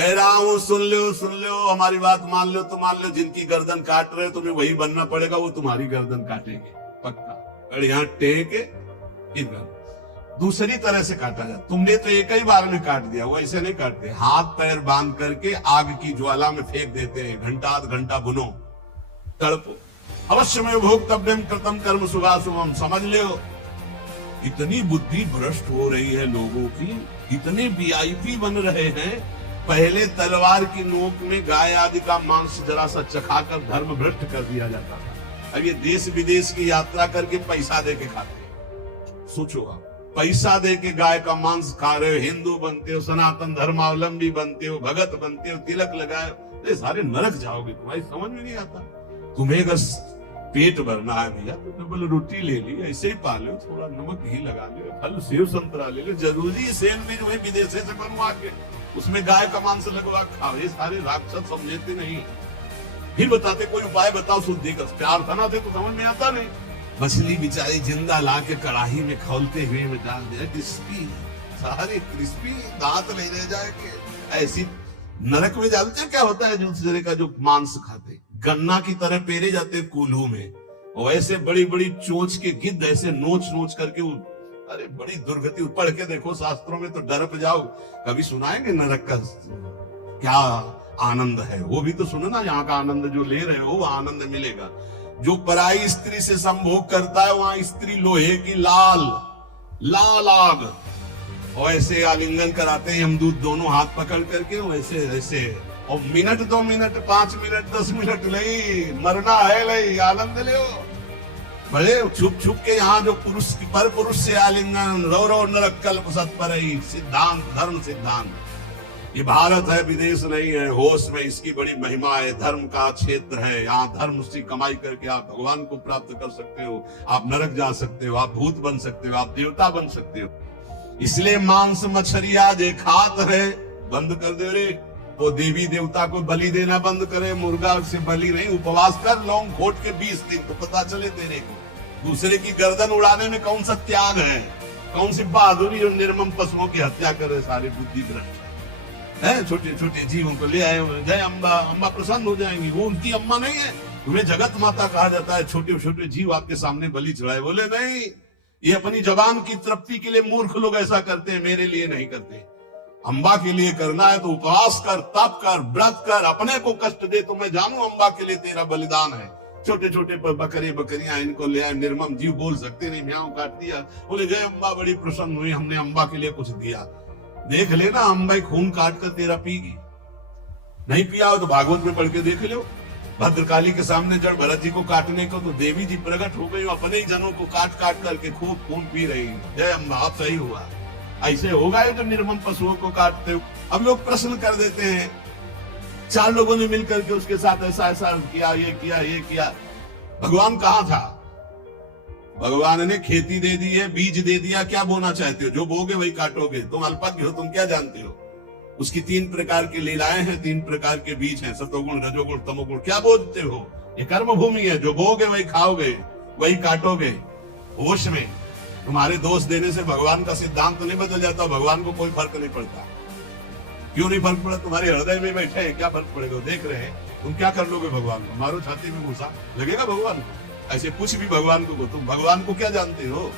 कह रहा हूं सुन लो, हमारी बात मान लो, जिनकी गर्दन काट रहे तुम्हें वही बनना पड़ेगा, वो तुम्हारी गर्दन काटेंगे पक्का। और यहाँ टेक दूसरी तरह से काटा जाए। तुमने तो एक ही बार में काट दिया, वो ऐसे नहीं काटते, हाथ पैर बांध करके आग की ज्वाला में फेंक देते हैं। घंटा आध घंटा बुनो, तड़पो। अवश्य में भोक्तव्यम कृतम कर्म शुभाशुभम। समझ लो, इतनी बुद्धि भ्रष्ट हो रही है लोगों की, इतने वीआईपी बन रहे हैं। पहले तलवार की नोक में गाय आदि का मांस जरा सा चखाकर धर्म भ्रष्ट कर दिया जाता था। अब ये देश विदेश की यात्रा करके पैसा दे के खाते। सोचो आप, पैसा दे के गाय का मांस खा रहे हो, हिंदू बनते हो, सनातन धर्मावलंबी बनते हो, भगत बनते हो, तिलक लगाए, ये सारे नरक जाओगे। तुम्हारी समझ में नहीं आता। तुम्हें अगर पेट भरना है भैया तो डबल रोटी ले ली, ऐसे ही पालो, थोड़ा नमक घी लगा ले, फल सेव संतरा ले लो। जरूरी सैंडविच वही विदेश से बनवा के उसमें गाय का मांस लगवा खाओ। ये सारे राक्षस समझते नहीं। फिर बताते कोई उपाय बताओ शुद्धि का। प्यार था ना थे तो समझ में आता नहीं। मछली बेचारी जिंदा ला के कढ़ाई में खौलते हुए में डाल दिया, क्रिस्पी, सारे क्रिस्पी, दांत नहीं रह जाएंगे। ऐसी नरक में जानते क्या होता है दूसरे का जो मांस खाते, गन्ना की तरह पेरे जाते कूल्हू में, और ऐसे बड़ी बड़ी चोंच के गिद्ध ऐसे नोच करके अरे बड़ी दुर्गति। पढ़ के देखो शास्त्रों में तो डर जाओ। कभी सुनाएंगे नरक का क्या आनंद है? वो भी तो सुनो ना, यहाँ का आनंद जो ले रहे हो वो आनंद मिलेगा। जो पराई स्त्री से संभोग करता है वहां स्त्री लोहे की लाल आग, और ऐसे आलिंगन कराते हैं यमदूत दोनों हाथ पकड़ करके, वैसे ऐसे। और मिनट 2 मिनट 5 मिनट 10 मिनट नहीं, मरना है नहीं, आनंद ले। बड़े छुप के यहाँ जो पुरुष की पर पुरुष से आलिंगन, रो नरक कल्प सत्पर, सिद्धांत धर्म सिद्धांत। ये भारत है, विदेश नहीं है। होश में इसकी बड़ी महिमा है। धर्म का क्षेत्र है, यहाँ धर्म से कमाई करके आप भगवान को प्राप्त कर सकते हो, आप नरक जा सकते हो, आप भूत बन सकते हो, आप देवता बन सकते हो। इसलिए मांस मछलियां जे खात है, बंद कर दे रे। वो देवी देवता को बलि देना बंद करे, मुर्गा से बलि नहीं। उपवास कर, लौंग घोट के 20 दिन तो पता चले तेरे को। दूसरे की गर्दन उड़ाने में कौन सा त्याग है, कौन सी बहादुरी, और निर्मम पशुओं की हत्या करे सारे बुद्धि भ्रष्ट है। छोटे छोटे जीवों को ले आए, जय अम्बा प्रसन्न हो जाएंगी। वो उनकी अम्मा नहीं है, तुम्हें जगत माता कहा जाता है। छोटे छोटे जीव आपके सामने बलि चढ़ाए, बोले नहीं, ये अपनी जबान की तृप्ति के लिए मूर्ख लोग ऐसा करते हैं, मेरे लिए नहीं करते। अम्बा के लिए करना है तो उपवास कर, तप कर, व्रत कर, अपने को कष्ट दे तो मैं जानू अम्बा के लिए तेरा बलिदान है। छोटे छोटे बकरियां इनको ले आए, निर्मम जीव बोल सकते नहीं, म्याऊं काट दिया, बोले जय अम्बा बड़ी प्रसन्न हुई, हमने अम्बा के लिए कुछ दिया। देख लेना, अम्बा खून काट कर तेरा पीगी। नहीं पिया हो तो भागवत में पढ़ के देख लो। भद्रकाली के सामने जड़ भरत जी को काटने को तो देवी जी प्रकट हो गई, अपने ही जनों को काट करके खूब खून पी रही है। जय अम्बा, आप सही हुआ। ऐसे होगा ये जो निर्मम पशुओं को काटते हो। अब लोग प्रश्न कर देते हैं, 4 लोगों ने मिलकर के उसके साथ ऐसा किया, ये किया। भगवान कहाँ था? भगवान ने खेती दे दी है, बीज दे दिया, क्या बोना चाहते हो? जो बोगे वही काटोगे। तुम अल्पज्ञ हो, तुम क्या जानते हो? उसकी 3 प्रकार की लीलाएं हैं, 3 प्रकार के बीज हैं, सतोगुण रजोगुण तमोगुण। क्या बोलते हो? ये कर्म भूमि है, जो बोगे वही खाओगे, वही काटोगे। होश में तुम्हारे दोष देने से भगवान का सिद्धांत तो नहीं बदल जाता, भगवान को कोई फर्क नहीं पड़ता। क्यों नहीं फर्क पड़ा? तुम्हारे हृदय में बैठे हैं, क्या फर्क पड़ेगा? देख रहे हैं, तुम क्या कर लोगे भगवान को? मारो छाती में घुसा, लगेगा भगवान को? ऐसे कुछ भी भगवान को तुम भगवान को क्या जानते हो?